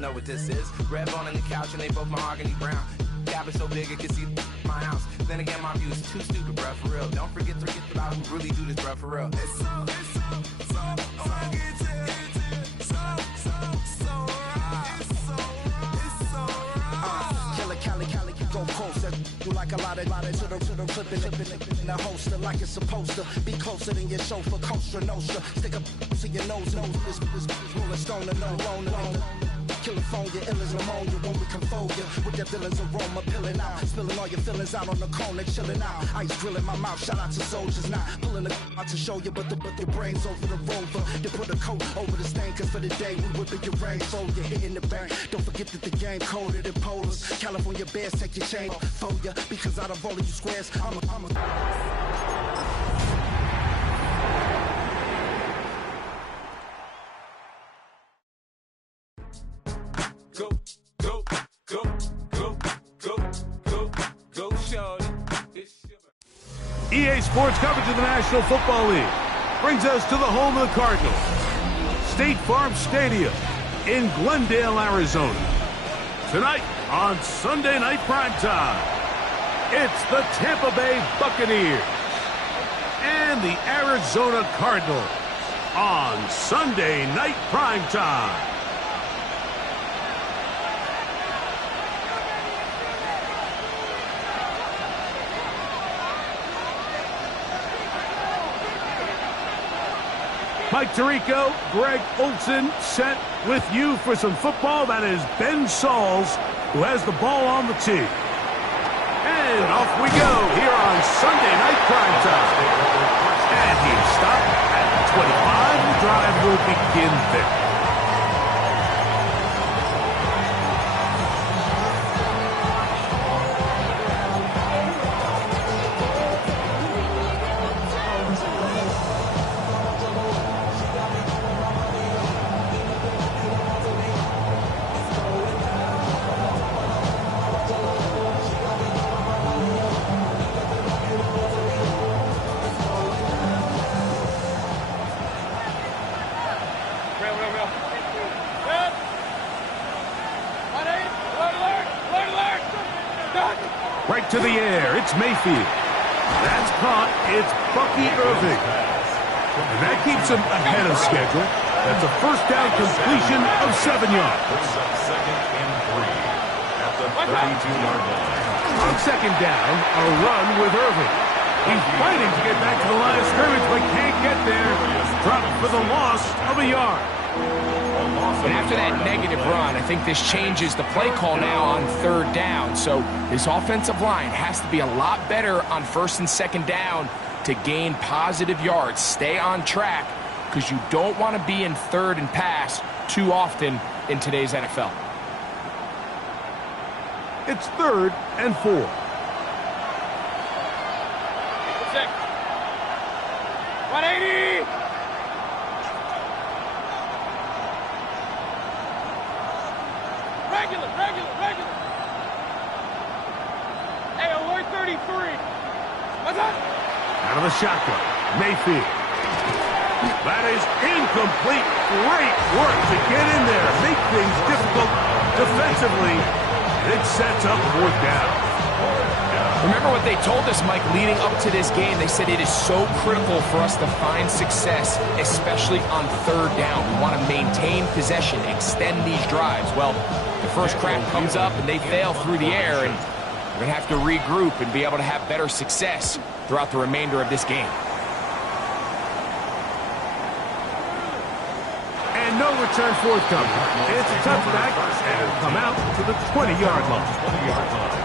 know what this is. Red bone on the couch and they both mahogany brown. Cabin so big it can see my house. Then again, my view is too stupid, bruh, for real. Don't forget about who really do this, bruh, for real. It's so Cali, go closer. Do like a lot of to the clipping in the holster like it's supposed to be closer than your chauffeur. Coaster Nostra, stick up to your nose. This rolling stone and no loner. California, ill as pneumonia when we come for you. With that villain's aroma, pilling out. Spilling all your feelings out on the corner, chilling out. Ice grilling my mouth, shout out to soldiers. Not pulling the out to show you, but your brains over the rover. They put a coat over the stain, cause for the day we whipping your rain. So you're hitting the bank. Don't forget that the game colder than polars. California bears take your chain off for ya. Because out of all of you squares, I'm a EA Sports coverage of the National Football League brings us to the home of the Cardinals, State Farm Stadium in Glendale, Arizona. Tonight on Sunday Night Primetime, it's the Tampa Bay Buccaneers and the Arizona Cardinals on Sunday Night Primetime. Mike Tirico, Greg Olson set with you for some football. That is Ben Sauls, who has the ball on the tee. And off we go here on Sunday Night Primetime. And he's stopped at the 25. The drive will begin there. Right to the air, it's Mayfield. That's caught, it's Bucky Irving. And that keeps him ahead of schedule. That's a first down completion of 7 yards. Second and 3 at the 32-yard line. On second down, a run with Irving. He's fighting to get back to the line of scrimmage, but can't get there. Dropped for the loss of a yard. And after that negative run, I think this changes the play call now on third down. So this offensive line has to be a lot better on first and second down to gain positive yards. Stay on track because you don't want to be in third and pass too often in today's NFL. It's 3rd and 4. 180! Regular. Hey, alert 33. What's up? Out of the shotgun, Mayfield. That is incomplete. Great work to get in there. Make things difficult defensively. It sets up 4th down. Remember what they told us, Mike, leading up to this game. They said it is so critical for us to find success, especially on third down. We want to maintain possession, extend these drives. Well, the first crack comes up and they fail through the air, and we're going to have to regroup and be able to have better success throughout the remainder of this game. And no return forthcoming. It's a touchback, and it'll come out to the 20-yard line.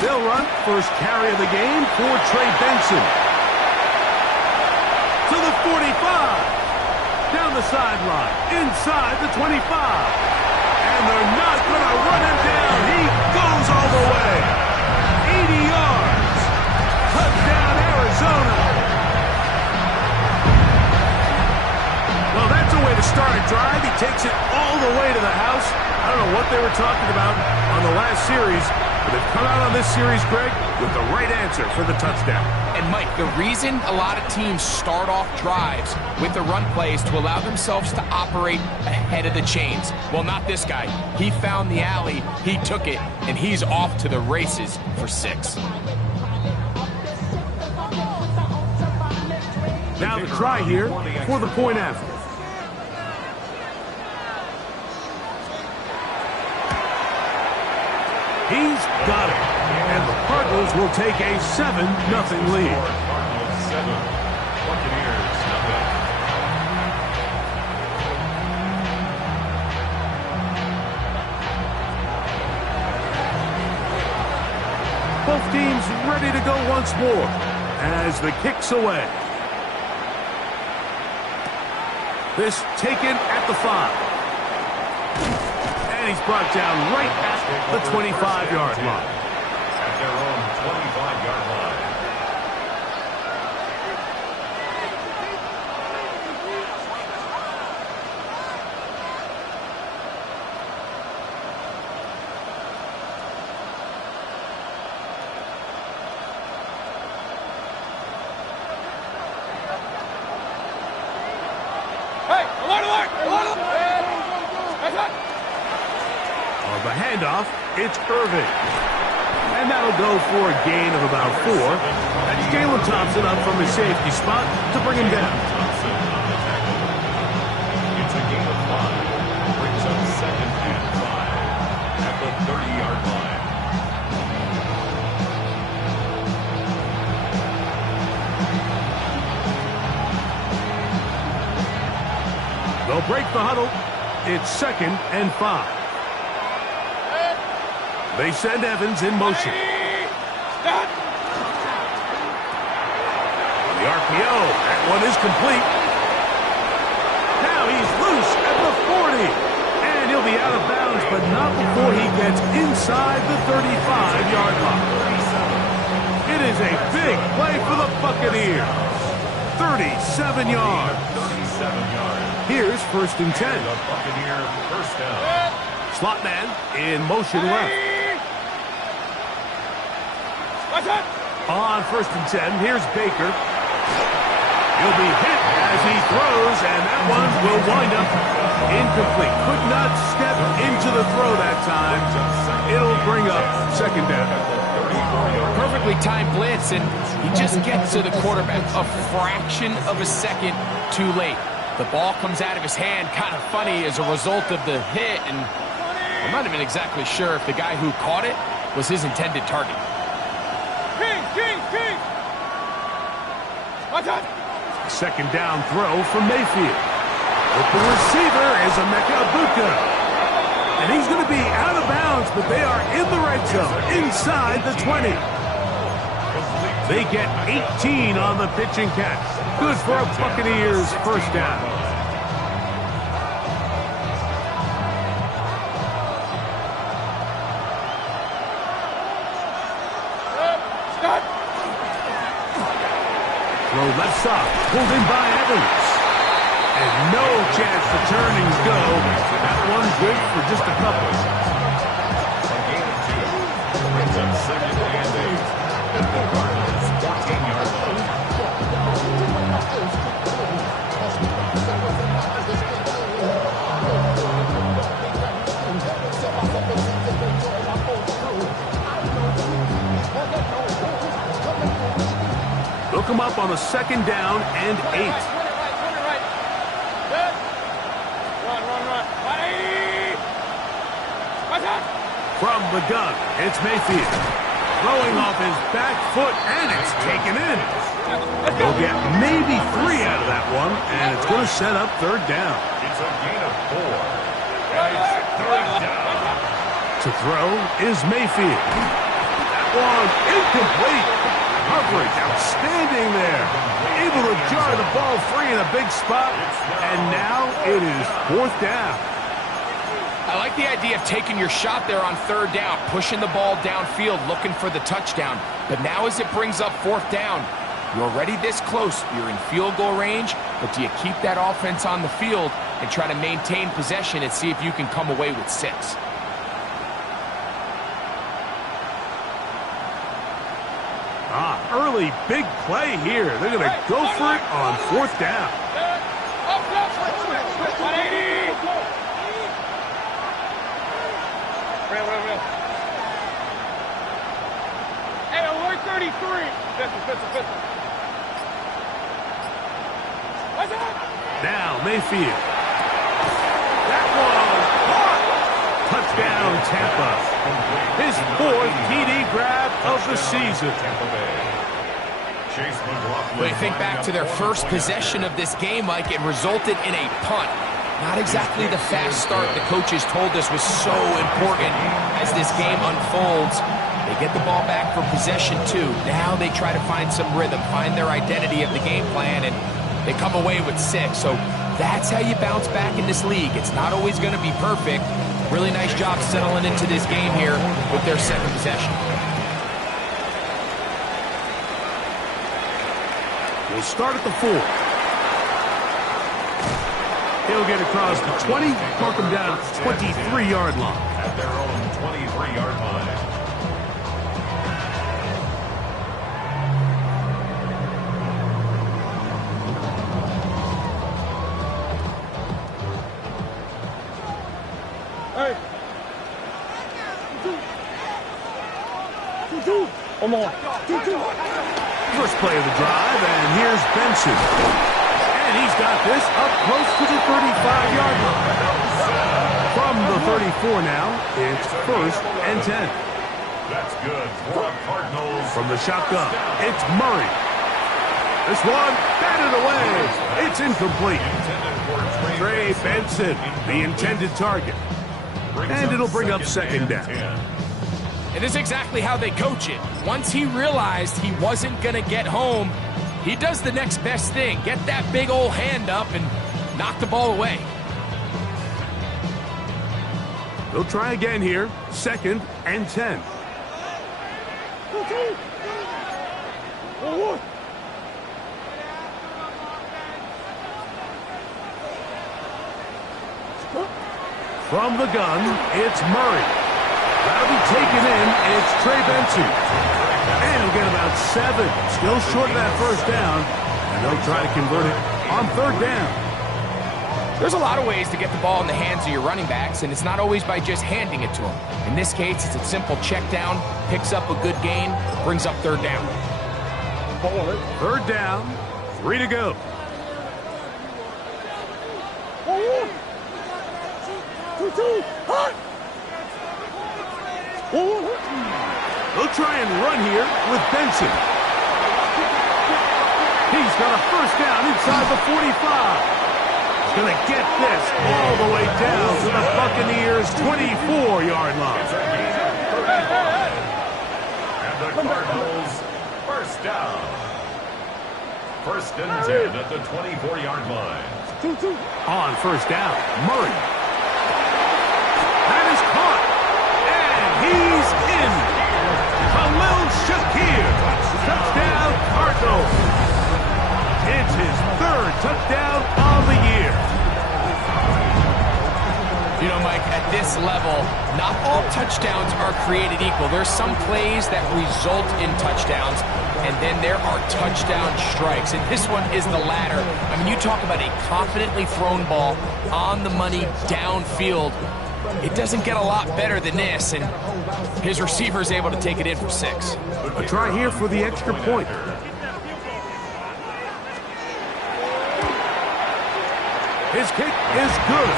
They'll run first carry of the game for Trey Benson. To the 45. Down the sideline. Inside the 25. And they're not going to run him down. were talking about on the last series, but they've come out on this series, Greg, with the right answer for the touchdown. And Mike, the reason a lot of teams start off drives with the run plays to allow themselves to operate ahead of the chains. Well, not this guy. He found the alley, he took it, and he's off to the races for 6. Now the try here for the point after. He's got it. And the Cardinals will take a 7-0 lead. Cardinals 7, Buccaneers 0. Both teams ready to go once more as the kick's away. This taken at the 5. And he's brought down right at the 25-yard line. At their own 25-yard line. On the handoff, it's Irving. And that'll go for a gain of about 4. That's Jalen Thompson up from his safety spot to bring him down. Thompson on the tackle. It's a gain of 5. Brings up 2nd and 5 at the 30-yard line. They'll break the huddle. It's 2nd and 5. They send Evans in motion. The RPO, that one is complete. Now he's loose at the 40. And he'll be out of bounds, but not before he gets inside the 35-yard line. It is a big play for the Buccaneers. 37 yards. 37 yards. Here's 1st and 10. The Buccaneer first down. Slot man in motion left. On 1st and 10, here's Baker. He'll be hit as he throws, and that one will wind up incomplete. Could not step into the throw that time. It'll bring up 2nd down. Perfectly timed blitz, and he just gets to the quarterback a fraction of a second too late. The ball comes out of his hand kind of funny as a result of the hit, and I'm not even exactly sure if the guy who caught it was his intended target. Second down throw for Mayfield. Open receiver is Emeka Egbuka. And he's going to be out of bounds, but they are in the red zone, inside the 20. They get 18 on the pitch and catch. Good for a Buccaneers first down. Throw left side, pulled in by Evans. And no chance to turn and go. That one's good for just a couple. A gain of 2. Brings up 2nd and 8 at the Cardinals 14-yard line. They'll come up on a 2nd down and 8. From the gun, it's Mayfield. Throwing off his back foot, and it's taken in. They'll get maybe 3 out of that one, and it's going to set up 3rd down. It's a gain of 4. And it's 3rd down. To throw is Mayfield. That one incomplete. Coverage outstanding there. Able to jar the ball free in a big spot, and now it is 4th down. I like the idea of taking your shot there on 3rd down, pushing the ball downfield, looking for the touchdown. But now as it brings up 4th down, you're already this close. You're in field goal range, but do you keep that offense on the field and try to maintain possession and see if you can come away with 6? early big play here. They're going to go for it on 4th down. Hey, alert 33. Pistol. What's up? Now Mayfield. That one caught. Touchdown Tampa. His 4th TD grab of the season. When you think back to their first possession of this game, Mike, it resulted in a punt. Not exactly the fast start the coaches told us was so important as this game unfolds. They get the ball back for possession 2. Now they try to find some rhythm, find their identity of the game plan, and they come away with 6. So that's how you bounce back in this league. It's not always going to be perfect. Really nice job settling into this game here with their 2nd possession. We'll start at the 4. He'll get across the 20, mark him down at the 23-yard line. At their own 23-yard line. Hey. 2-2. Come on. 2-2. First play of the drive, and here's Benson. And he's got this up close to the 35-yard line. From the 34 now, it's 1st and 10. That's good for the Cardinals. From the shotgun, it's Murray. This one, batted away. It's incomplete. Trey Benson, the intended target. And it'll bring up 2nd down. And this is exactly how they coach it. Once he realized he wasn't going to get home, he does the next best thing. Get that big old hand up and knock the ball away. They'll try again here. 2nd and 10. From the gun, it's Murray. That'll be taken in, and it's Trey Benson. And he'll get about 7. Still short of that 1st down. And they'll try to convert it on 3rd down. There's a lot of ways to get the ball in the hands of your running backs, and it's not always by just handing it to them. In this case, it's a simple check down, picks up a good gain, brings up 3rd down. 3rd down, 3 to go. They'll try and run here with Benson. He's got a 1st down inside the 45. He's going to get this all the way down to the Buccaneers' 24-yard line. And the Cardinals, 1st down. 1st and 10 at the 24-yard line. On 1st down, Murray. That is caught. And he's in. Khalil Shakir. Touchdown, Cardinals. It's his 3rd touchdown of the year. You know, Mike, at this level, not all touchdowns are created equal. There's some plays that result in touchdowns, and then there are touchdown strikes. And this one is the latter. I mean, you talk about a confidently thrown ball on the money downfield. It doesn't get a lot better than this, and his receiver is able to take it in for 6. A try here for the extra point. His kick is good,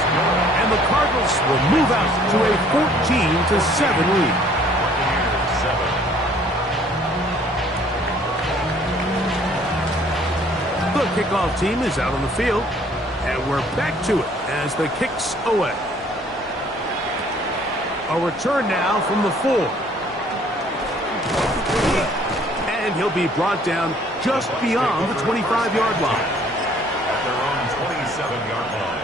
and the Cardinals will move out to a 14-7 lead. The kickoff team is out on the field, and we're back to it as the kick's away. A return now from the 4. And he'll be brought down just beyond the 25-yard line. At their own 27-yard line.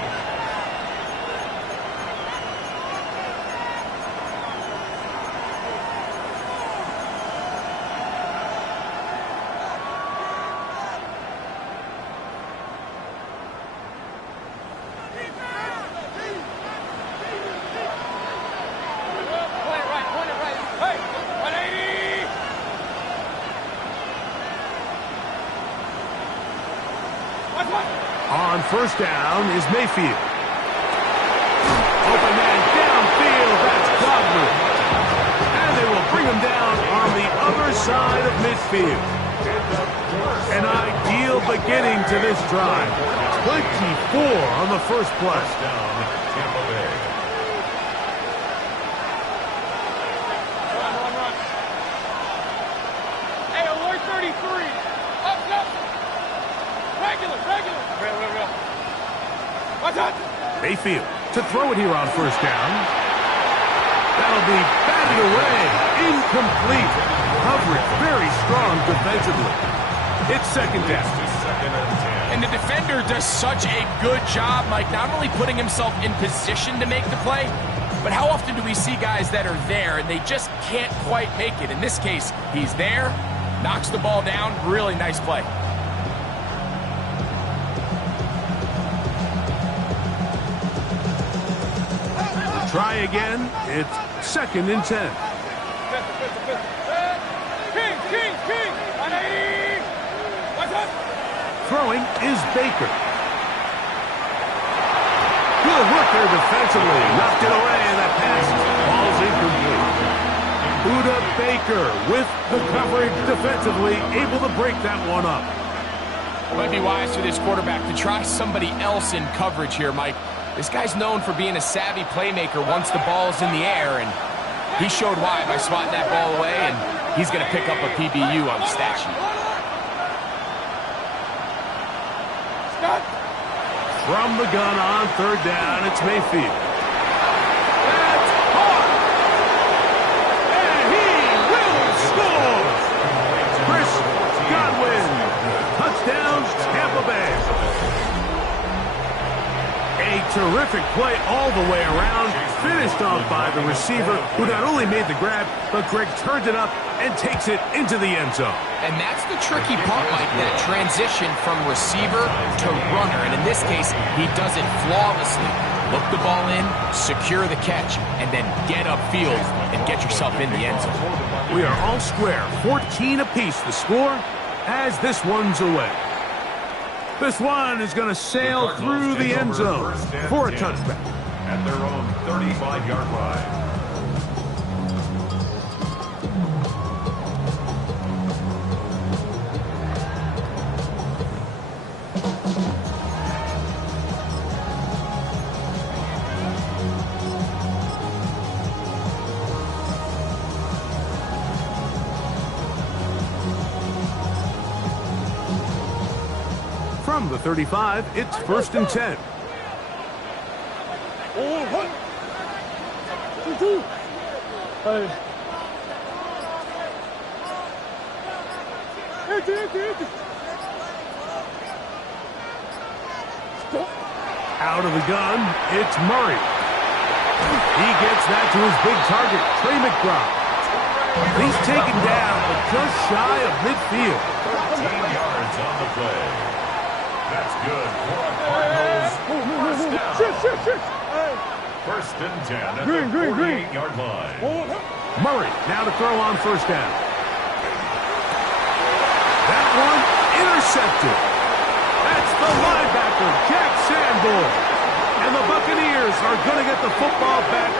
first down is Mayfield. Open man downfield, that's Godwin. And they will bring him down on the other side of midfield. An ideal beginning to this drive. 24 on the first play. Down, Tampa Bay. Run. Hey, alert 33. Up. Regular. Real. Watch out. Mayfield to throw it here on first down. That'll be batted away. Incomplete. Coverage very strong defensively. It's second down. Second and 10. And the defender does such a good job, Mike, not only putting himself in position to make the play, but how often do we see guys that are there and they just can't quite make it? In this case, he's there, knocks the ball down, really nice play. Try again. It's second and 10. King. 180. Watch out. Throwing is Baker. Good work there defensively. Knocked it away, and that pass falls incomplete. Buda Baker with the coverage defensively, able to break that one up. It might be wise for this quarterback to try somebody else in coverage here, Mike. This guy's known for being a savvy playmaker once the ball's in the air, and he showed why by swatting that ball away, and he's going to pick up a PBU on the stat sheet. From the gun on third down, it's Mayfield. That's caught! And he will score! Chris Godwin. Touchdown, Tampa Bay. A terrific play all the way around, finished off by the receiver, who not only made the grab, but Greg turns it up and takes it into the end zone. And that's the tricky part, Mike, that transition from receiver to runner. And in this case, he does it flawlessly. Look the ball in, secure the catch, and then get upfield and get yourself in the end zone. We are all square, 14 apiece the score as this one's away. This one is going to sail through the end zone for a touchback. At their own 35-yard line. From the 35, it's first and 10. Out of the gun, it's Murray. He gets that to his big target, Trey McBride. He's taken down, but just shy of midfield. 13 yards on the play. That's good for a Cardinals first down. First and 10 at the 48-yard line. Murray now to throw on first down. That one intercepted. That's the linebacker, Jack Sanborn. And the Buccaneers are going to get the football back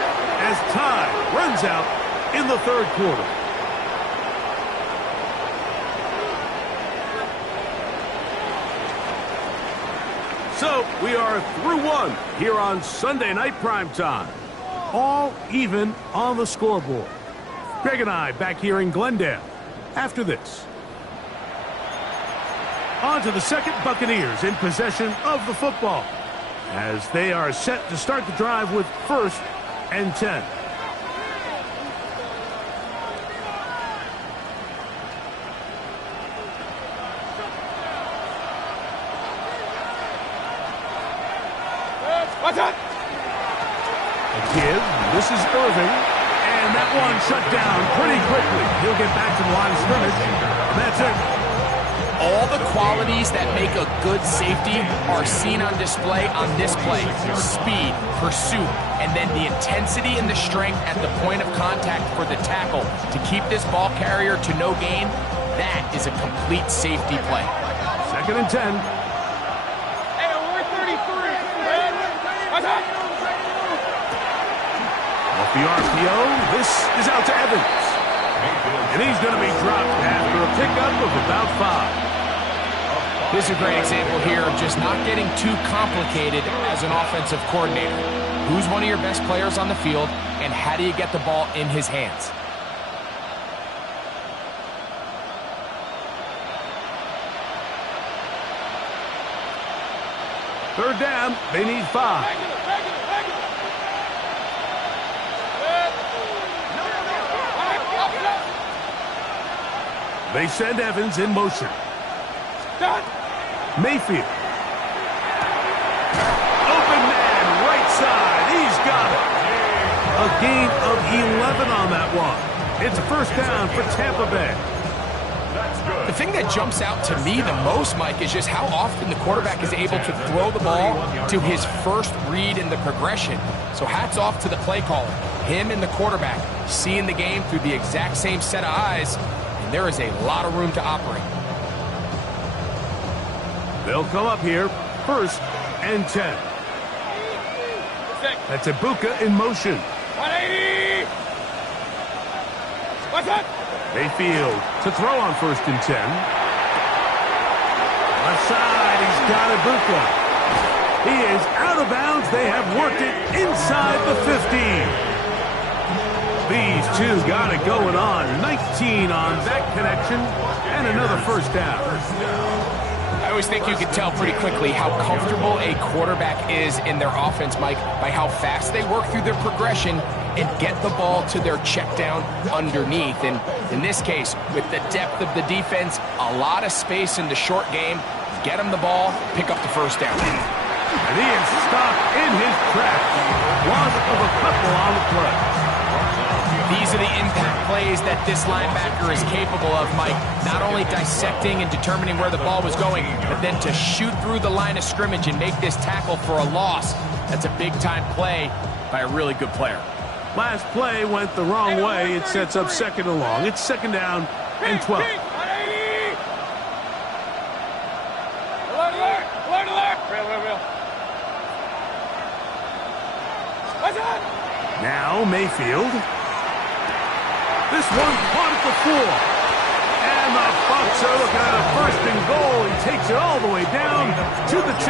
as time runs out in the third quarter. So we are through one here on Sunday Night Primetime. All even on the scoreboard. Greg and I back here in Glendale after this. On to the second, Buccaneers in possession of the football as they are set to start the drive with first and 10. Watch out! A give. This is Irving. And that one shut down pretty quickly. He'll get back to the line of scrimmage. That's it. All the qualities that make a good safety are seen on display on this play. Speed, pursuit, and then the intensity and the strength at the point of contact for the tackle to keep this ball carrier to no gain. That is a complete safety play. Second and 10. Hey, alert 33. Off the RPO, this is out to Evans. And he's going to be dropped after a pickup of about 5. This is a great example here of just not getting too complicated as an offensive coordinator. Who's one of your best players on the field, and how do you get the ball in his hands? Third down, they need 5. They send Evans in motion. Mayfield. Open man, right side. He's got it. A gain of 11 on that one. It's a first down for Tampa Bay. The thing that jumps out to me the most, Mike, is just how often the quarterback is able to throw the ball to his first read in the progression. So hats off to the play caller. Him and the quarterback seeing the game through the exact same set of eyes, and there is a lot of room to operate. They'll come up here, first and 10. That's Ibuka in motion. 180! What's that? Mayfield to throw on first and 10. Left side, he's got Ibuka. He is out of bounds. They have worked it inside the 15. These two got it going on. 19 on that connection, and another first down. I always think you can tell pretty quickly how comfortable a quarterback is in their offense, Mike, by how fast they work through their progression and get the ball to their check down underneath. And in this case, with the depth of the defense, a lot of space in the short game, get him the ball, pick up the first down. And he is stopped in his tracks. Loss of a couple on the play. These are the impact plays that this linebacker is capable of, Mike. Not only dissecting and determining where the ball was going, but then to shoot through the line of scrimmage and make this tackle for a loss. That's a big-time play by a really good player. Last play went the wrong way. It sets up second and long. It's second down and 12. Now Mayfield. This one caught at the 4. And the Bucs are looking at a first and goal. He takes it all the way down to the 2.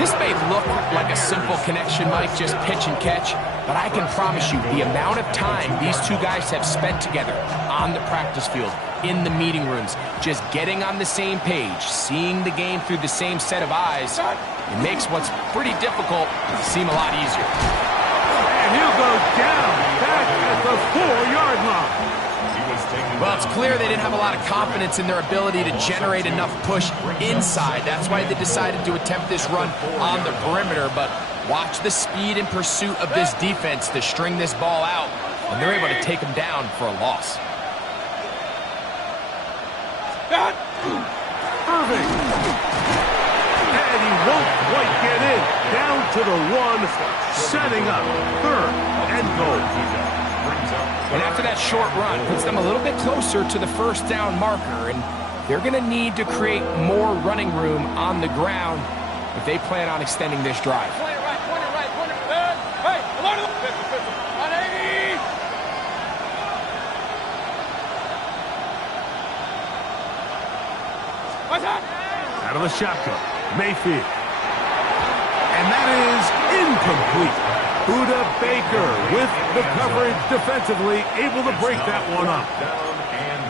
This may look like a simple connection, Mike, just pitch and catch, but I can promise you the amount of time these two guys have spent together on the practice field, in the meeting rooms, just getting on the same page, seeing the game through the same set of eyes, it makes what's pretty difficult seem a lot easier. And he'll go down back at the 4-yard line. Well, it's clear they didn't have a lot of confidence in their ability to generate enough push inside. That's why they decided to attempt this run on the perimeter. But watch the speed and pursuit of this defense to string this ball out, and they're able to take them down for a loss. Irving. And he won't quite get in. Down to the 1, setting up third and goal. And after that short run, puts them a little bit closer to the first down marker, and they're going to need to create more running room on the ground if they plan on extending this drive. Point it right. Hey, 180! What's that? Out of the shotgun, Mayfield. And that is incomplete. Buda Baker with the coverage defensively, able to break that one up.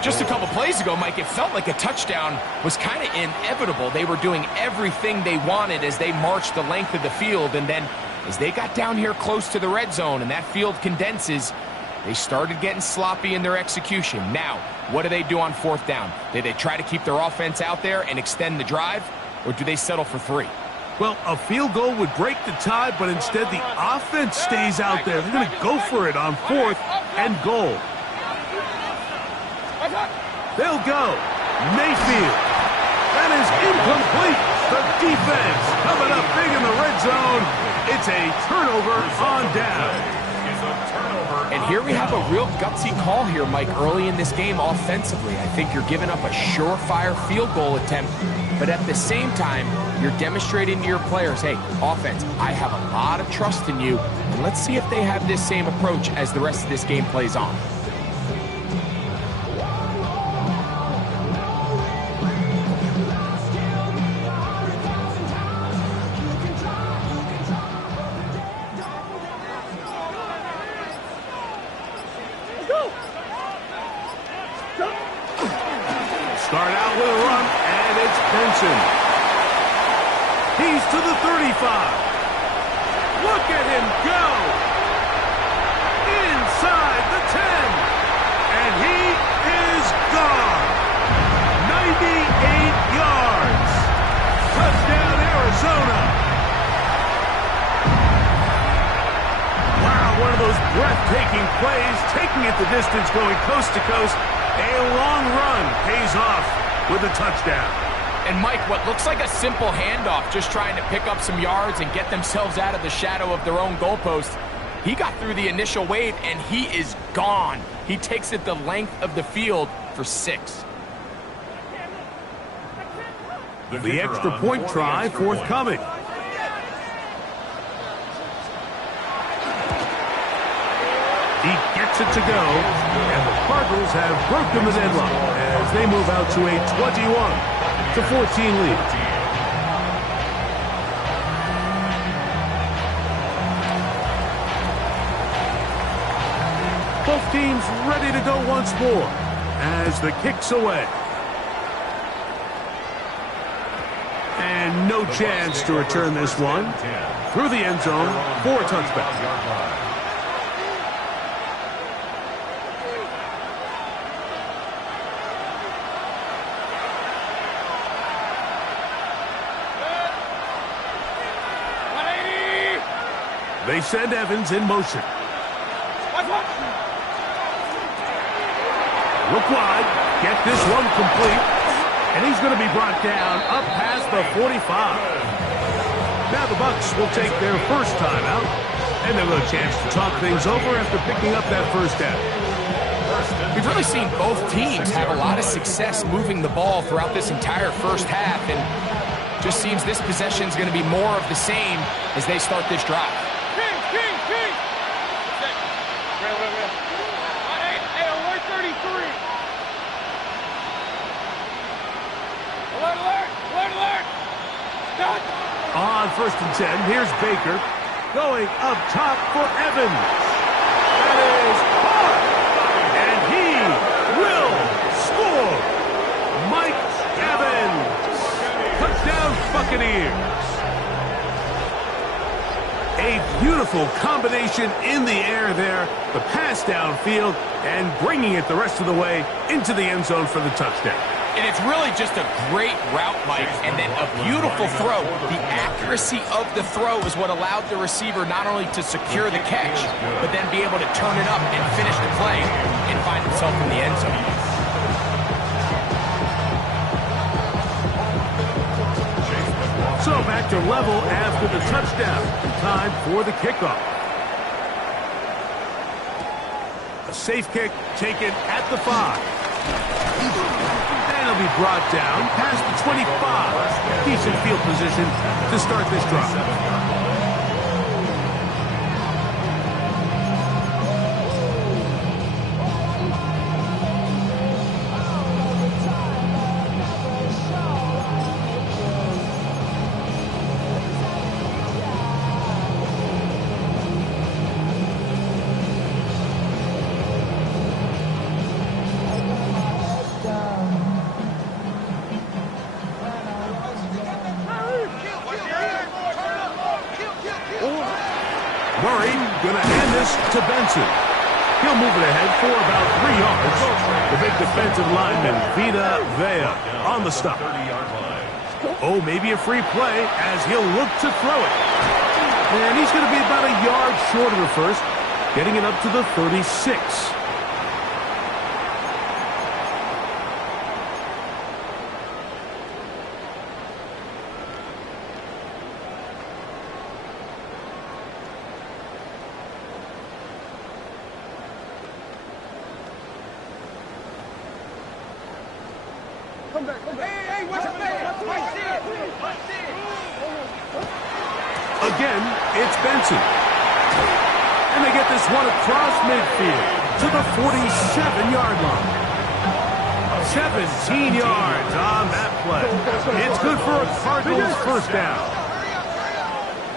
Just a couple plays ago, Mike, it felt like a touchdown was kind of inevitable. They were doing everything they wanted as they marched the length of the field, and then as they got down here close to the red zone and that field condenses, they started getting sloppy in their execution. Now, what do they do on fourth down? Do they try to keep their offense out there and extend the drive, or do they settle for 3? Well, a field goal would break the tie, but instead the offense stays out there. They're going to go for it on 4th and goal. They'll go. Mayfield. That is incomplete. The defense coming up big in the red zone. It's a turnover on down. And here we have a real gutsy call here, Mike, early in this game offensively. I think you're giving up a surefire field goal attempt, but at the same time, you're demonstrating to your players, hey, offense, I have a lot of trust in you. And let's see if they have this same approach as the rest of this game plays on. Start out with a run, and it's Benson. He's to the 35. Look at him go. Inside the 10. And he is gone. 98 yards. Touchdown, Arizona. Wow, one of those breathtaking plays, taking it the distance, going coast to coast. A long run pays off with a touchdown. And Mike, what looks like a simple handoff, just trying to pick up some yards and get themselves out of the shadow of their own goalpost. He got through the initial wave, and he is gone. He takes it the length of the field for 6. The extra point try forthcoming. He gets it to go, and the Cardinals have broken the deadlock as they move out to a 21-14 lead. Both teams ready to go once more as the kick's away. And no chance to return this one. Through the end zone for a touchback. They send Evans in motion. Look wide. Get this one complete. And he's going to be brought down up past the 45. Now the Bucs will take their first time out. And they'll have a chance to talk things over after picking up that first down. We've really seen both teams have a lot of success moving the ball throughout this entire first half. And just seems this possession is going to be more of the same as they start this drive. On 1st and 10, here's Baker going up top for Evans. That is caught, and he will score. Mike Evans. Touchdown, Buccaneers. A beautiful combination in the air there. The pass downfield and bringing it the rest of the way into the end zone for the touchdown. And it's really just a great route, Mike, and then a beautiful throw. The accuracy of the throw is what allowed the receiver not only to secure the catch, but then be able to turn it up and finish the play and find himself in the end zone. So back to level after the touchdown. Time for the kickoff. A safe kick taken at the 5. And he'll be brought down past the 25. Decent field position to start this drive. Murray going to hand this to Benson. He'll move it ahead for about 3 yards. The big defensive lineman, Vita Vea, on the stop. Oh, maybe a free play as he'll look to throw it. And he's going to be about a yard short of the first, getting it up to the 36. Again, it's Benson. And they get this one across midfield to the 47-yard line. 17 yards on that play. It's good for a Cardinals first down.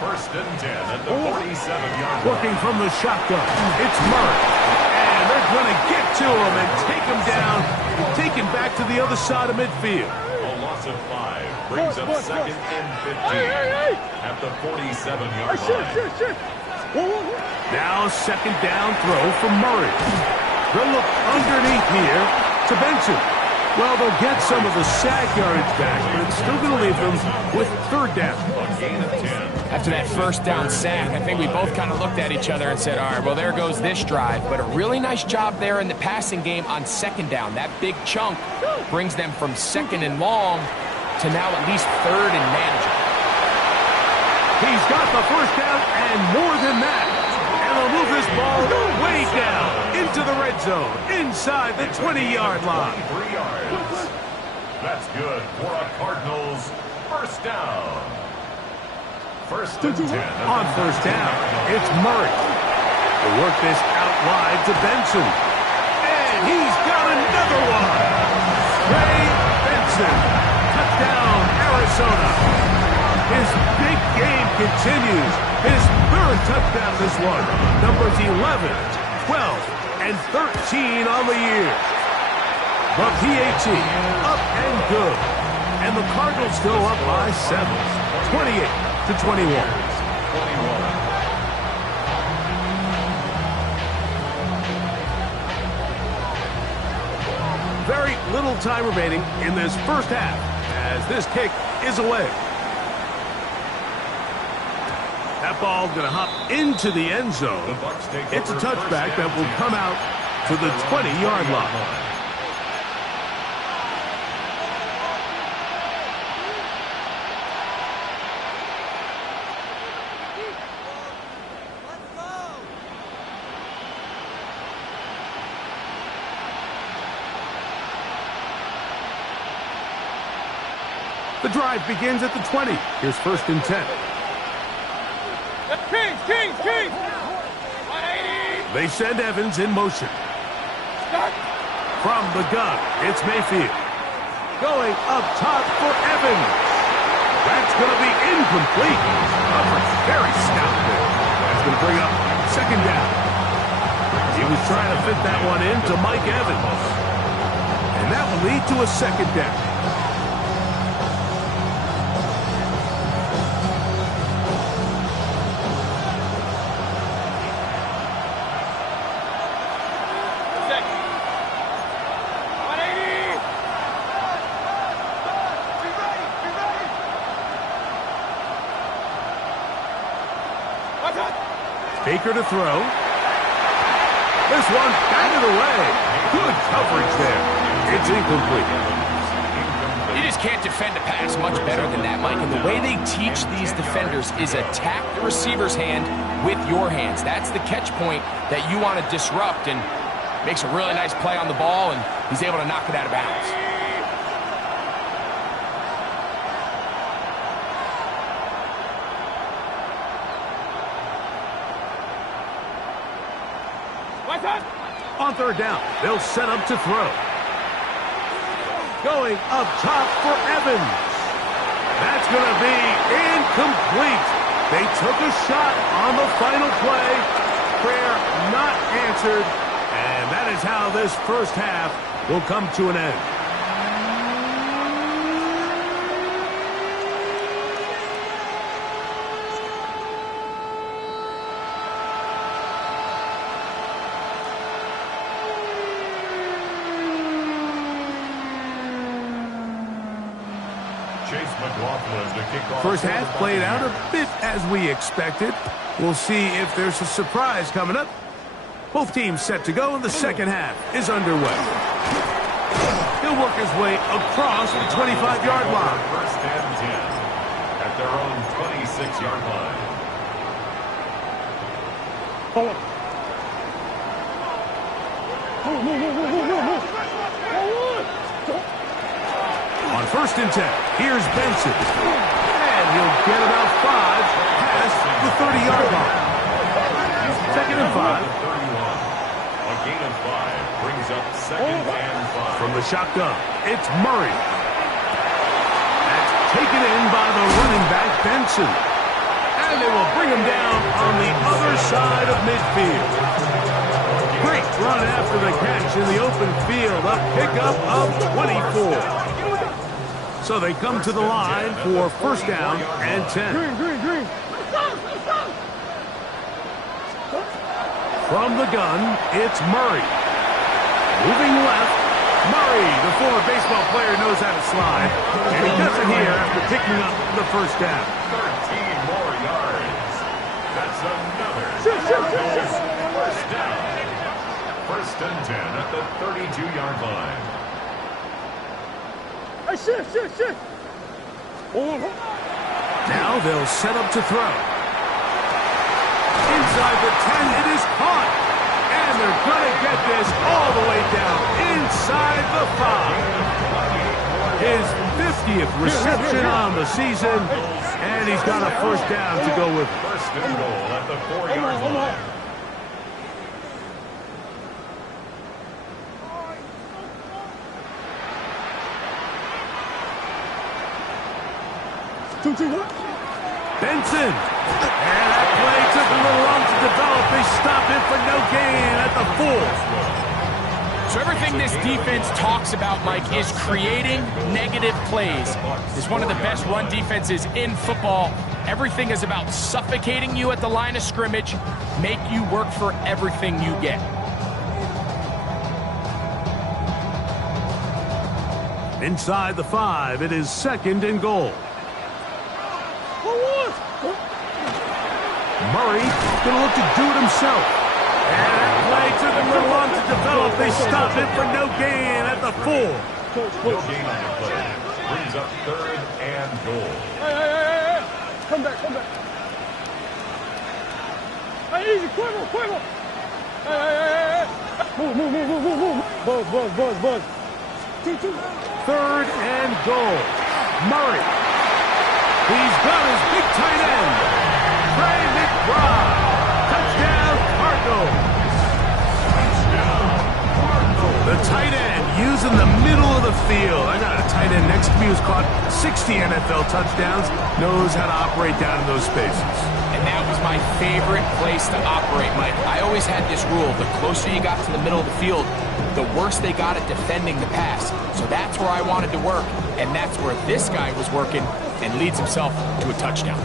First and 10 at the 47-yard line. Working from the shotgun, it's Murray. And they're going to get to him and take him down and take him back to the other side of midfield. A loss of 5 brings up second and 15 at the 47-yard line. Now second down throw from Murray. They'll look underneath here to Benson. Well, they'll get some of the sack yardage back, but it's still going to leave them with third down. A gain of 10. After that first down sack, I think we both kind of looked at each other and said, all right, well, there goes this drive. But a really nice job there in the passing game on second down. That big chunk brings them from second and long to now at least third and manageable. He's got the first down and more than that. And they'll move this ball way down into the red zone, inside the 20-yard line. 23 yards. That's good for a Cardinals first down. First and 10. On first down, it's Murray. They work this out wide to Benson. And he's got another one. Ray Benson. Touchdown, Arizona. His big game continues. His third touchdown this one. Numbers 11, 12, and 13 on the year. The PAT up and good. And the Cardinals go up by 7, 28-21. Very little time remaining in this first half as this kick is away. That ball's going to hop into the end zone. It's a touchback that will come out to the 20-yard line. The drive begins at the 20. Here's first and 10. Kings! They send Evans in motion. Start! From the gun, it's Mayfield. Going up top for Evans. That's going to be incomplete. Coverage very stout there. That's going to bring up second down. He was trying to fit that one into Mike Evans. And that will lead to a second down. Baker to throw. This one batted away. Good coverage there. It's incomplete. You just can't defend a pass much better than that, Mike. And the way they teach these defenders is attack the receiver's hand with your hands. That's the catch point that you want to disrupt, and makes a really nice play on the ball, and he's able to knock it out of bounds. On third down, they'll set up to throw. Going up top for Evans. That's going to be incomplete. They took a shot on the final play. Prayer not answered. And that is how this first half will come to an end. First half played out a bit as we expected. We'll see if there's a surprise coming up. Both teams set to go, and the second half is underway. He'll work his way across the 25-yard line. First and 10 at their own 26-yard line. On first and 10, here's Benson. And he'll get about 5 past the 30-yard line. Second and 5. A gain of 5 brings up second and 5. From the shotgun, it's Murray. That's taken in by the running back, Benson. And they will bring him down on the other side of midfield. Great run after the catch in the open field. A pickup of 24. So they come to the line for first down and 10. Green. From the gun, it's Murray. Moving left, Murray, the former baseball player, knows how to slide. And he does it here after picking up the first down. 13 more yards. That's another first down. First and 10 at the 32-yard line. Hey, shit. Now they'll set up to throw. Inside the 10, it is caught. And they're going to get this all the way down inside the 5. His 50th reception on the season, and he's got a first down to go with it. First and goal at the 4-yard line. Benson. And that play took a little long to develop. They stopped it for no gain at the 4. So everything this defense talks about, Mike, is creating negative plays. It's one of the best run defenses in football. Everything is about suffocating you at the line of scrimmage, make you work for everything you get. Inside the 5, it is second and goal. Murray going to look to do it himself. And that play took a little long to develop. They stop it for no gain at the 4. No gain on the play. Brings up third and goal. Hey. Come back. Hey, easy, quiver. Hey. Move. Buzz. 2. Third and goal. Murray. He's got his big tight end. Trey McBride. Touchdown, Cardinals. The tight end using the middle of the field. I got a tight end next to me who's caught 60 NFL touchdowns. Knows how to operate down in those spaces. And that was my favorite place to operate, Mike. I always had this rule. The closer you got to the middle of the field, the worse they got at defending the pass. So that's where I wanted to work, and that's where this guy was working and leads himself to a touchdown.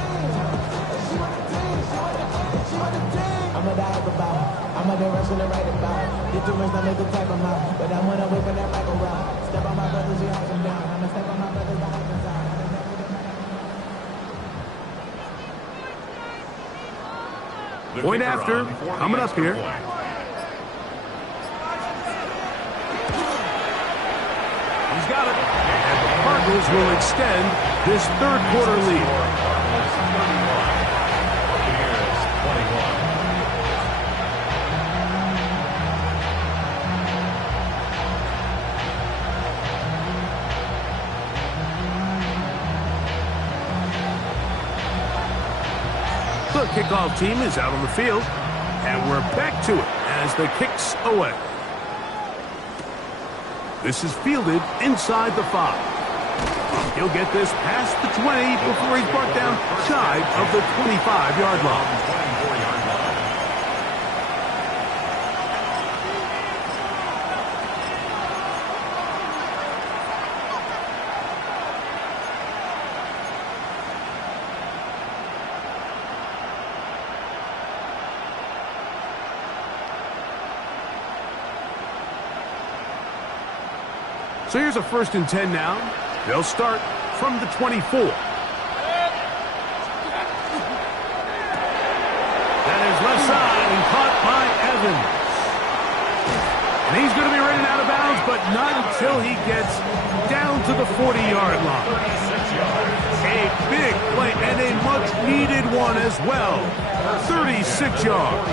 I'm a direction to write about. Get too much, I make a type of mouth. But I'm gonna wait for that mic around. Step on my brothers, you have them down. I'm gonna step on my brothers, I have them down. Point after, coming up here. He's got it. And the Cardinals will extend this third quarter lead. The kickoff team is out on the field, and we're back to it as the kick's away. This is fielded inside the 5. He'll get this past the 20 before he's brought down shy of the 25-yard line. So here's a first and 10 now. They'll start from the 24. That is left side and caught by Evans. And he's going to be running out of bounds, but not until he gets down to the 40-yard line. A big play and a much-needed one as well. 36 yards.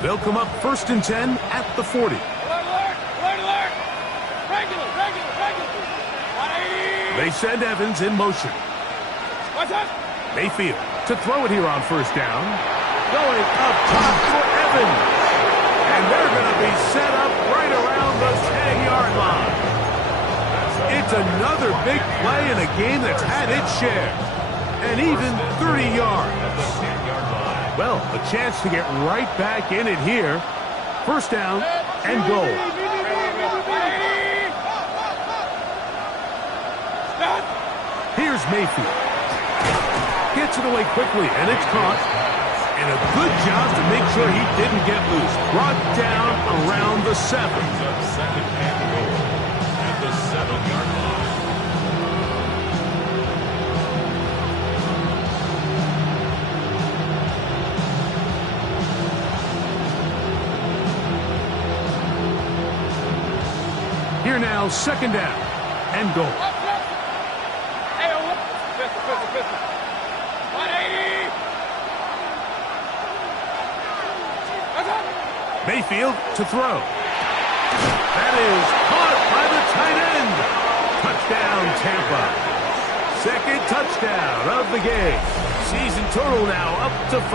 They'll come up first and 10 at the 40. Alert! Regular. They send Evans in motion. Mayfield to throw it here on first down. Going up top for Evans. And they're going to be set up right around the 10-yard line. It's another big play in a game that's had its share. And even 30 yards. Well, a chance to get right back in it here. First down and goal. Here's Mayfield. Gets it away quickly, and it's caught. And a good job to make sure he didn't get loose. Brought down around the 7. Second and goal at the 7-yard line. Here now, second down and goal. Mayfield to throw. That is caught by the tight end. Touchdown, Tampa. Second touchdown of the game. Season total now up to 5.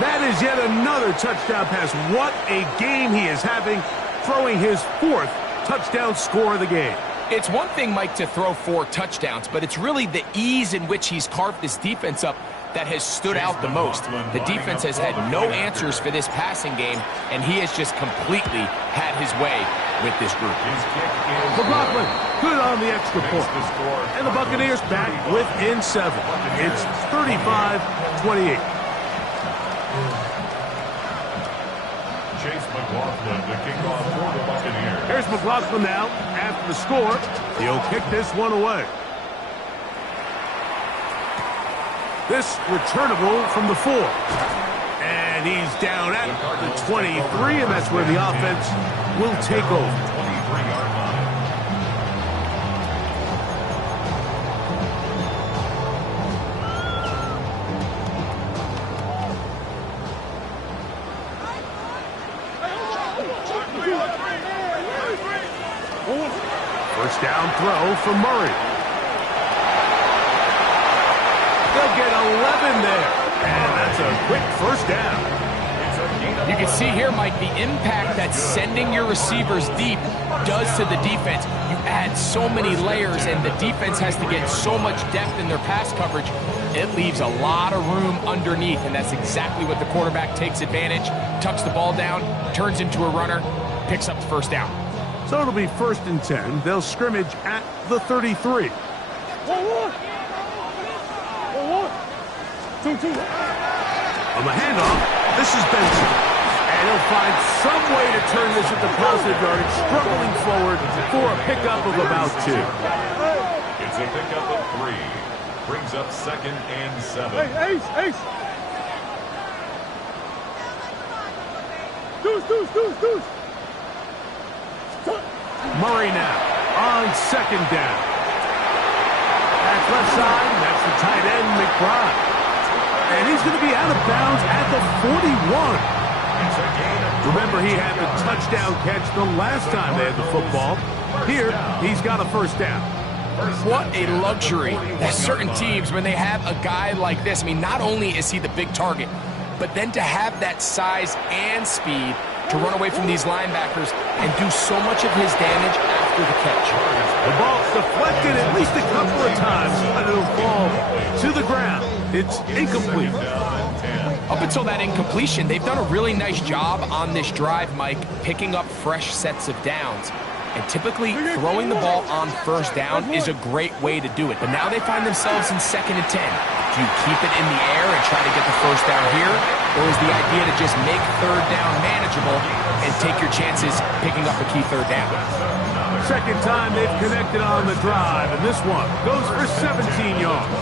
That is yet another touchdown pass. What a game he is having, throwing his 4th touchdown score of the game. It's one thing, Mike, to throw 4 touchdowns, but it's really the ease in which he's carved this defense up that has stood out the most. The defense has had no answers for this passing game, and he has just completely had his way with this group. McLaughlin, good on the extra point. And the Buccaneers back within 7. It's 35-28. Chase McLaughlin, the kickoff for the Buccaneers. Here's McLaughlin now after the score. He'll kick this one away. This returnable from the 4. And he's down at the 23, and that's where the offense will take over. 23-yard line. First down throw for Murray. They'll get 11 there. And that's a quick first down. You can see here, Mike, the impact that sending your receivers deep does to the defense. You add so many layers, and the defense has to get so much depth in their pass coverage. It leaves a lot of room underneath, and that's exactly what the quarterback takes advantage. Tucks the ball down, turns into a runner, picks up the first down. So it'll be 1st and 10. They'll scrimmage at the 33. 2-2. On the handoff, this is Benson. And he'll find some way to turn this into positive yardage, struggling forward for a pickup of about 2. It's a pickup of 3. Brings up 2nd and 7. Hey, Ace. Deuce. Murray now on 2nd down. That's left side. That's the tight end, McBride. And he's going to be out of bounds at the 41. Remember, he had the touchdown catch the last time they had the football. Here, he's got a first down. What a luxury that certain teams, when they have a guy like this, I mean, not only is he the big target, but then to have that size and speed to run away from these linebackers and do so much of his damage after the catch. The ball's deflected at least a couple of times, but it'll fall to the ground. It's incomplete. Up until that incompletion, they've done a really nice job on this drive, Mike, picking up fresh sets of downs. And typically, throwing the ball on first down is a great way to do it. But now they find themselves in 2nd and 10. Do you keep it in the air and try to get the first down here? Or is the idea to just make 3rd down manageable and take your chances picking up a key 3rd down? Second time they've connected on the drive, and this one goes for 17 yards.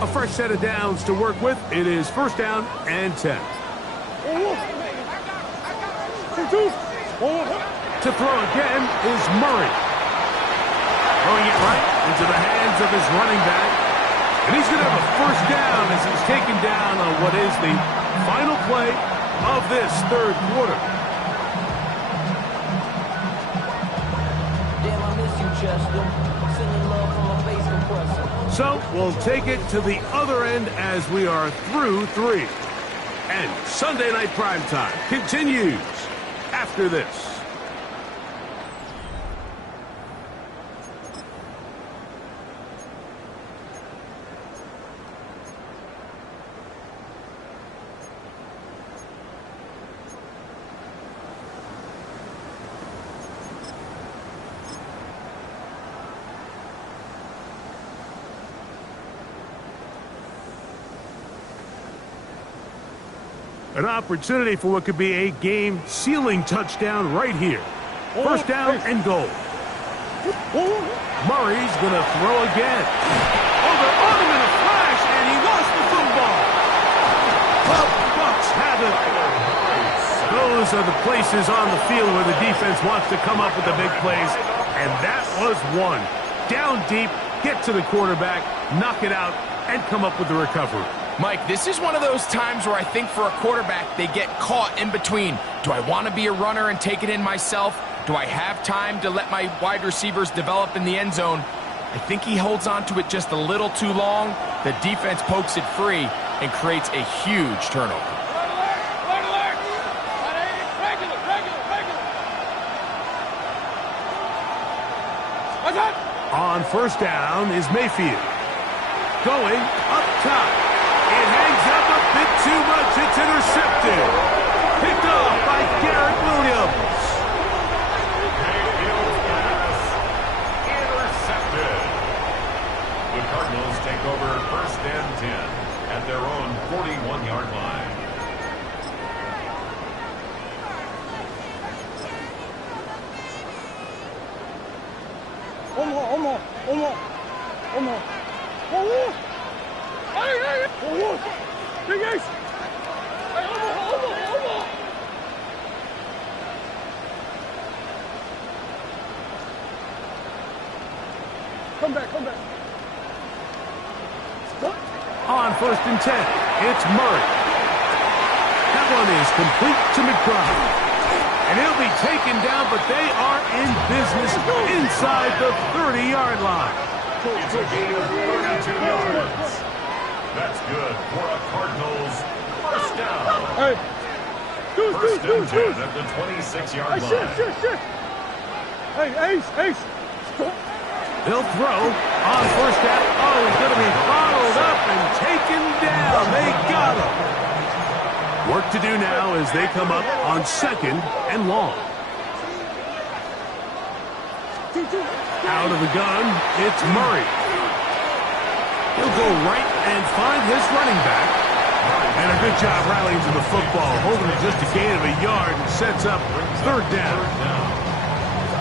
A fresh set of downs to work with. It is 1st down and 10. To throw again is Murray. Throwing it right into the hands of his running back. And he's going to have a first down as he's taken down on what is the final play of this third quarter. Damn, I miss you, Chester. Sending love from a bass compressor. So we'll take it to the other end as we are through 3. And Sunday Night Primetime continues after this. An opportunity for what could be a game-sealing touchdown right here. First down and goal. Murray's going to throw again. Oh, they're on him in a flash, and he lost the football. The Bucs have it. Those are the places on the field where the defense wants to come up with the big plays, and that was one. Down deep, get to the quarterback, knock it out, and come up with the recovery. Mike, this is one of those times where I think for a quarterback, they get caught in between. Do I want to be a runner and take it in myself? Do I have time to let my wide receivers develop in the end zone? I think he holds on to it just a little too long. The defense pokes it free and creates a huge turnover. On first down is Mayfield. Going up top. It hangs up a bit too much. It's intercepted. Picked off by Garrett Williams. Mayfield's pass intercepted. The Cardinals take over first and 10 at their own 41-yard line. Big Ace! Come back. On first and 10, it's Murray. That one is complete to McBride. And he'll be taken down, but they are in business inside the 30-yard line. It's a gain of 32 yards. That's good for a Cardinals first down. Hey. First and 10 at the 26-yard line. Shit. Hey, Ace. They'll throw on first down. Oh, he's going to be followed up and taken down. They got him. Work to do now as they come up on second and long. Out of the gun, it's Murray. He'll go right and find his running back. And a good job rallying to the football, holding it just a gain of a yard and sets up third down.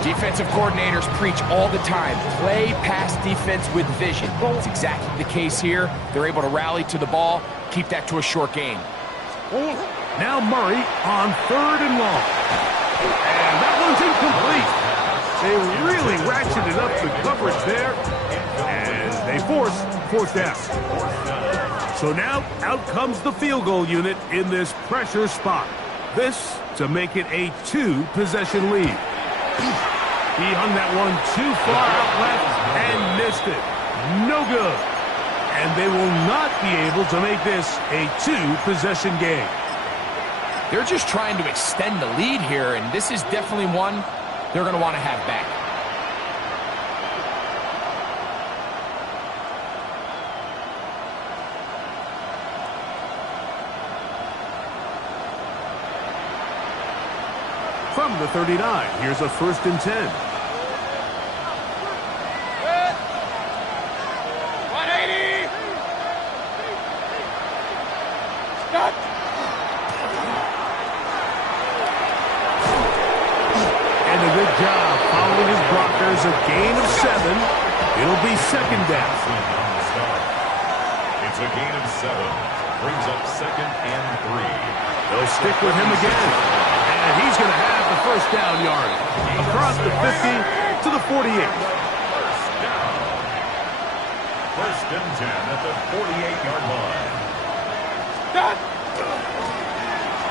Defensive coordinators preach all the time, play pass defense with vision. It's exactly the case here. They're able to rally to the ball, keep that to a short gain. Now Murray on third and long. And that one's incomplete. They really ratcheted up the coverage there, and they force fourth down. So now out comes the field goal unit in this pressure spot. This to make it a 2-possession lead. He hung that one too far out left and missed it. No good. And they will not be able to make this a 2-possession game. They're just trying to extend the lead here, and this is definitely one they're going to want to have back. From the 39, here's a first and 10. 180! Stop! And a good job following his blockers, a gain of 7. It'll be second down. It's a gain of 7. Brings up second and 3. They'll stick with him again. And And he's going to have the first down yard across the 50 to the 48. First down. First and 10 at the 48-yard line.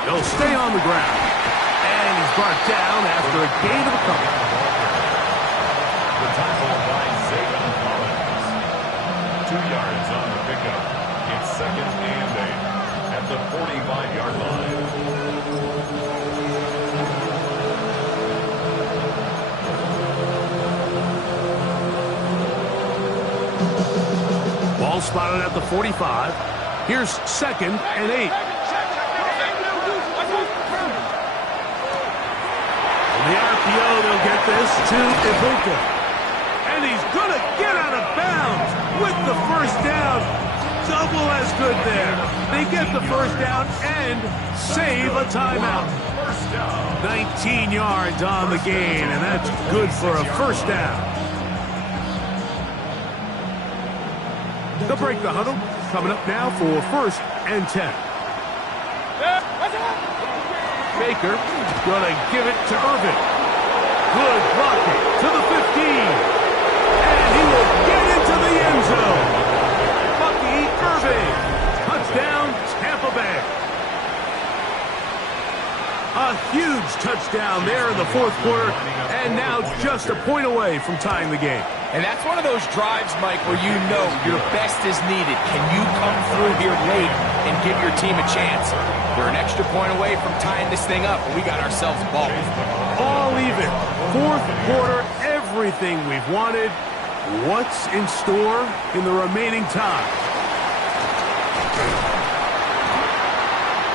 He'll stay on the ground. And he's brought down after a gain of a couple. The tackle by Zayvon Collins. 2 yards on the pickup. It's second and 8 at the 45-yard line. Ball spotted at the 45. Here's second and 8. The RPO, they'll get this to Ibuka. And he's going to get out of bounds with the first down. Double as good there. They get the first down and save a timeout. 19 yards on the gain, and that's good for a first down. They'll break the huddle. Coming up now for first and 10. Baker going to give it to Irving. Good blocking to the 15. And he will get into the end zone. Bucky Irving. Touchdown, Tampa Bay. A huge touchdown there in the fourth quarter. And now just a point away from tying the game. And that's one of those drives, Mike, where you know your best is needed. Can you come through here late and give your team a chance? We're an extra point away from tying this thing up, and we got ourselves a ball. All even. Fourth quarter, everything we've wanted. What's in store in the remaining time?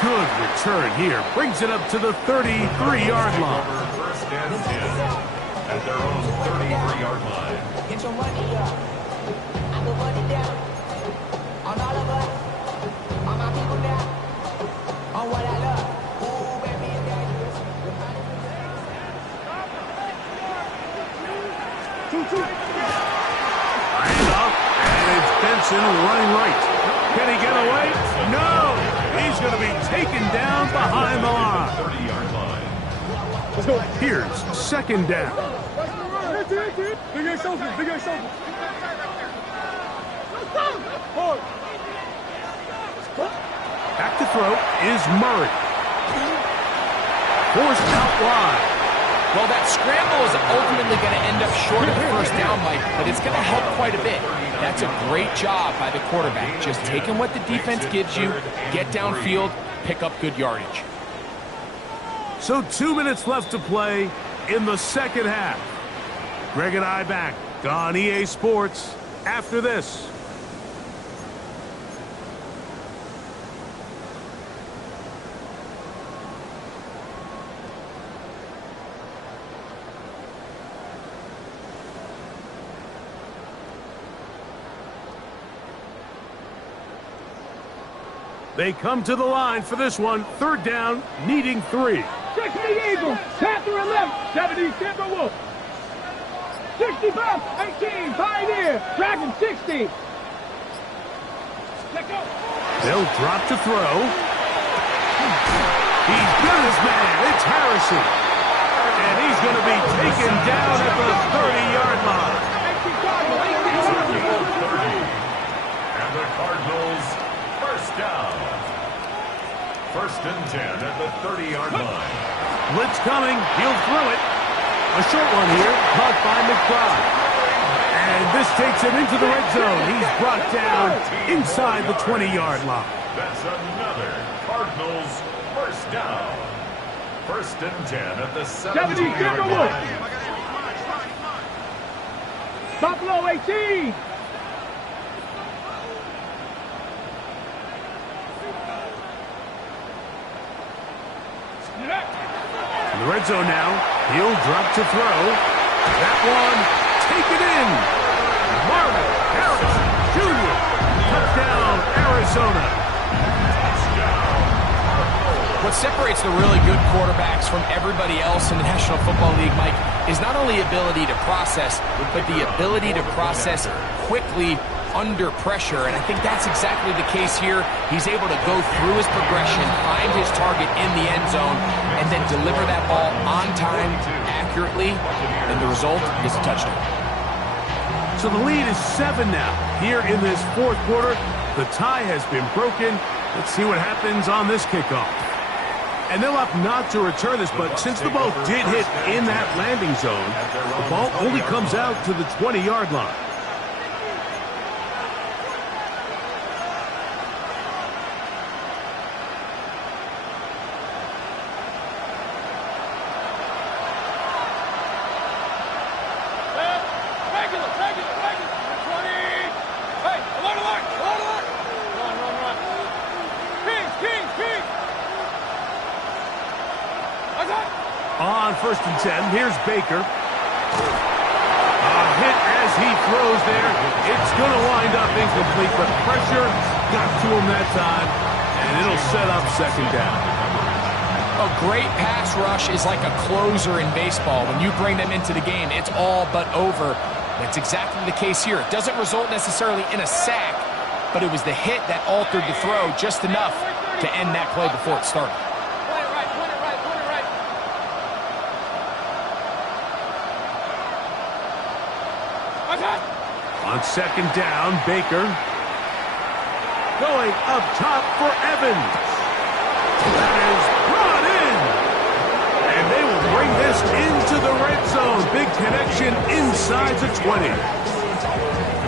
Good return here. Brings it up to the 33-yard line. First and 10 at their own 33-yard line. Get your money up. I put money down. On all of us. On my people now. On what I love. Ooh, baby, it's dangerous. Handoff, and it's Benson running right. Can he get away? No! He's going to be taken down behind the line. 30-yard line. Let's go. Here's second down. Big ass shoulders, big ass shoulders. Back to throw is Murray. Forced out wide. Well, that scramble is ultimately going to end up short of the first down, Mike, but it's going to help quite a bit. That's a great job by the quarterback. Just taking what the defense gives you, get downfield, pick up good yardage. So 2 minutes left to play in the second half. Greg and I back on EA Sports after this. They come to the line for this one. Third down, needing 3. 60 Eagles, Panther 11, 70 Timberwolf. 65, 18, Pioneer, Dragon 60. Let go. They'll drop to throw. He's got his man. It's Harrison. And he's going to be taken down at the 30-yard line. And the Cardinals, first down. First and 10 at the 30-yard line. Blitz coming. He'll throw it. A short one here, caught by McBride. And this takes him into the red zone. He's brought down inside the 20-yard line. That's another Cardinals first down. First and 10 at the 17-yard line. Buffalo 18. In the red zone now, he'll drop to throw. That one, take it in. Marvin Harrison Jr. Touchdown, Arizona. What separates the really good quarterbacks from everybody else in the National Football League, Mike, is not only ability to process, but the ability to process quickly under pressure, and I think that's exactly the case here. He's able to go through his progression, find his target in the end zone, and then deliver that ball on time, accurately, and the result is a touchdown. So the lead is 7 now. Here in this fourth quarter, the tie has been broken. Let's see what happens on this kickoff. And they'll opt not to return this, but since the ball did hit in that landing zone, the ball only comes out to the 20-yard line. On 1st and 10, here's Baker. A hit as he throws there. It's going to wind up incomplete, but pressure got to him that time, and it'll set up 2nd down. A great pass rush is like a closer in baseball. When you bring them into the game, it's all but over. That's exactly the case here. It doesn't result necessarily in a sack, but it was the hit that altered the throw just enough to end that play before it started. On 2nd down, Baker going up top for Evans. That is brought in. And they will bring this into the red zone. Big connection inside the 20.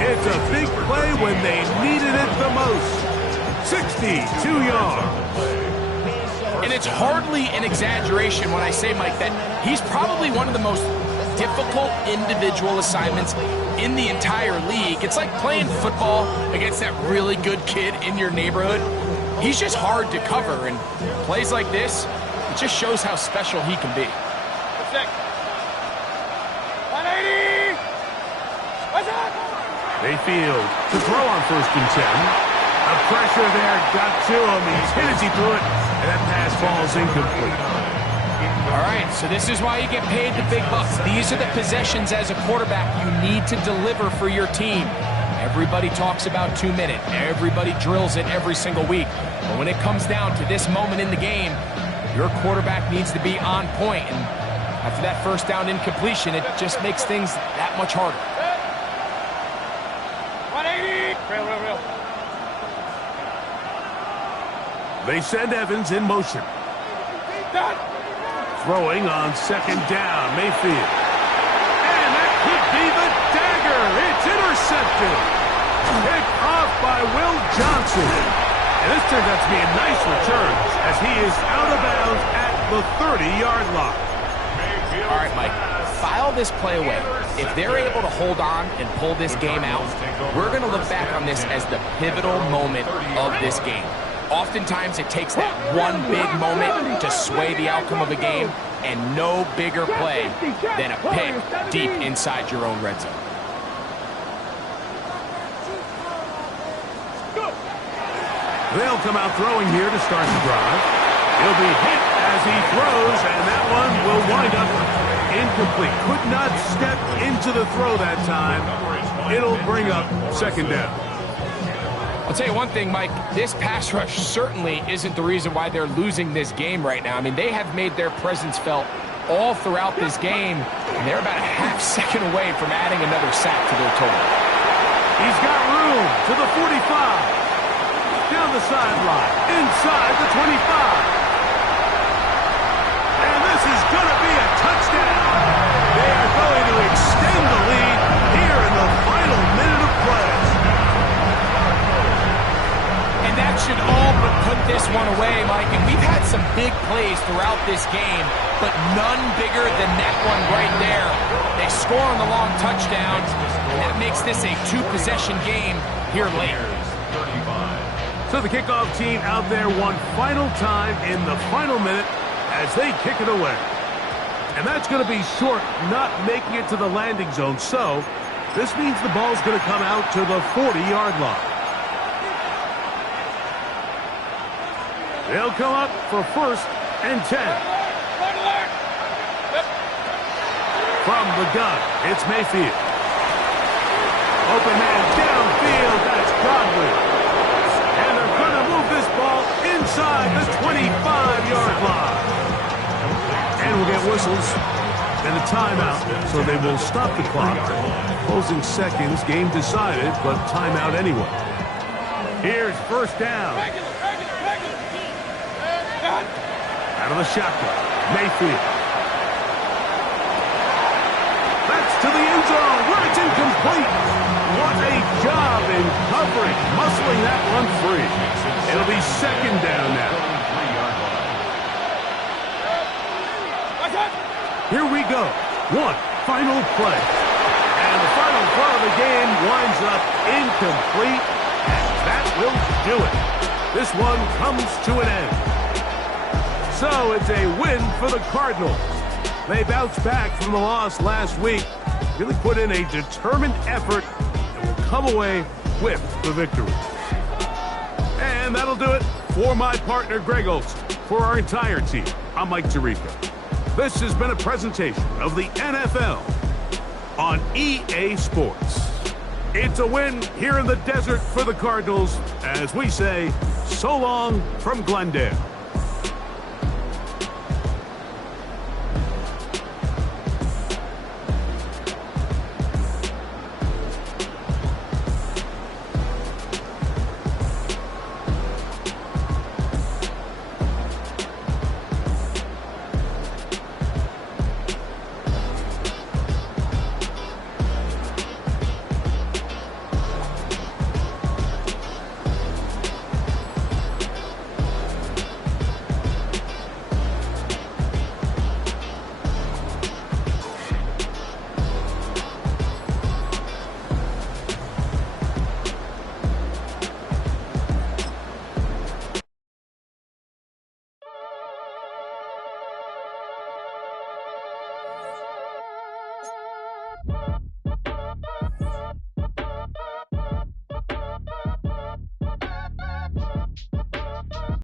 It's a big play when they needed it the most. 62 yards. And it's hardly an exaggeration when I say, Mike, that he's probably one of the most difficult individual assignments in the entire league. It's like playing football against that really good kid in your neighborhood. He's just hard to cover, and plays like this, it just shows how special he can be. 180! Mayfield to throw on 1st and 10. A pressure there got to him. He's hit as he threw it, and that pass falls incomplete. All right, so this is why you get paid the big bucks. These are the possessions as a quarterback you need to deliver for your team. Everybody talks about 2 minute. Everybody drills it every single week. But when it comes down to this moment in the game, your quarterback needs to be on point. And after that 1st down incompletion, it just makes things that much harder. 180! Real. They send Evans in motion. Done! Throwing on 2nd down, Mayfield. And that could be the dagger. It's intercepted. Picked off by Will Johnson. And this turns out to be a nice return as he is out of bounds at the 30-yard line. All right, Mike, file this play away. If they're able to hold on and pull this game out, we're going to look back on this as the pivotal moment of this game. Oftentimes, it takes that one big moment to sway the outcome of a game, and no bigger play than a pick deep inside your own red zone. They'll come out throwing here to start the drive. He'll be hit as he throws, and that one will wind up incomplete. Could not step into the throw that time. It'll bring up 2nd down. I'll tell you one thing, Mike, this pass rush certainly isn't the reason why they're losing this game right now. I mean, they have made their presence felt all throughout this game, and they're about a half second away from adding another sack to their total. He's got room to the 45. Down the sideline, inside the 25. And this is going to be a touchdown. They are going to extend the lead here in the final minute of play. And that should all but put this one away, Mike. And we've had some big plays throughout this game, but none bigger than that one right there. They score on the long touchdown, and that makes this a 2-possession game here late. So the kickoff team out there one final time in the final minute as they kick it away. And that's going to be short, not making it to the landing zone. So this means the ball's going to come out to the 40-yard line. They'll come up for 1st and 10. From the gun, it's Mayfield. Open man downfield, Godwin. And they're going to move this ball inside the 25-yard line. And we'll get whistles and a timeout, so they will stop the clock. Closing seconds, game decided, but timeout anyway. Here's first down. Out of the shotgun, Mayfield. That's to the end zone, where it's incomplete. What a job in covering, muscling that one free. It'll be second down now. Here we go. One final play. And the final play of the game winds up incomplete. And that will do it. This one comes to an end. So it's a win for the Cardinals. They bounced back from the loss last week, really put in a determined effort, and will come away with the victory. And that'll do it for my partner, Greg Olson. For our entire team, I'm Mike Tirico. This has been a presentation of the NFL on EA Sports. It's a win here in the desert for the Cardinals, as we say, so long from Glendale.